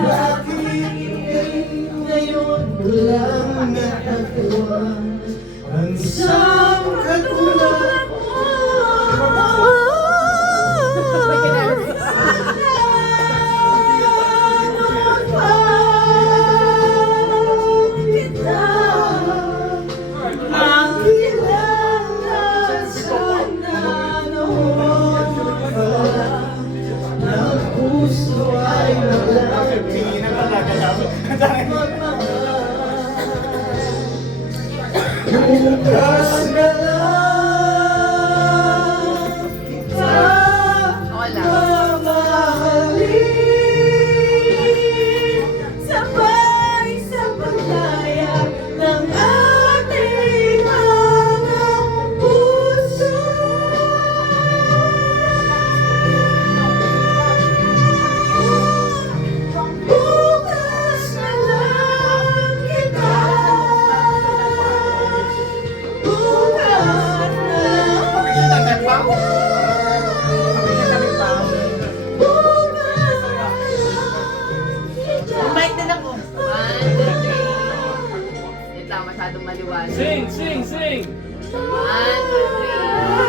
Bakit ngayon ko lang nakatuwa ang isang katulad mo? Bukas na lang kita mamahalin, sabay sa paglaya ng ating mga puso. Bukas na lang kita. Invite din ako. 1, 2, 3. Wait lang, masyadong maliwanag. Sing, sing, sing! 1, 2, 3.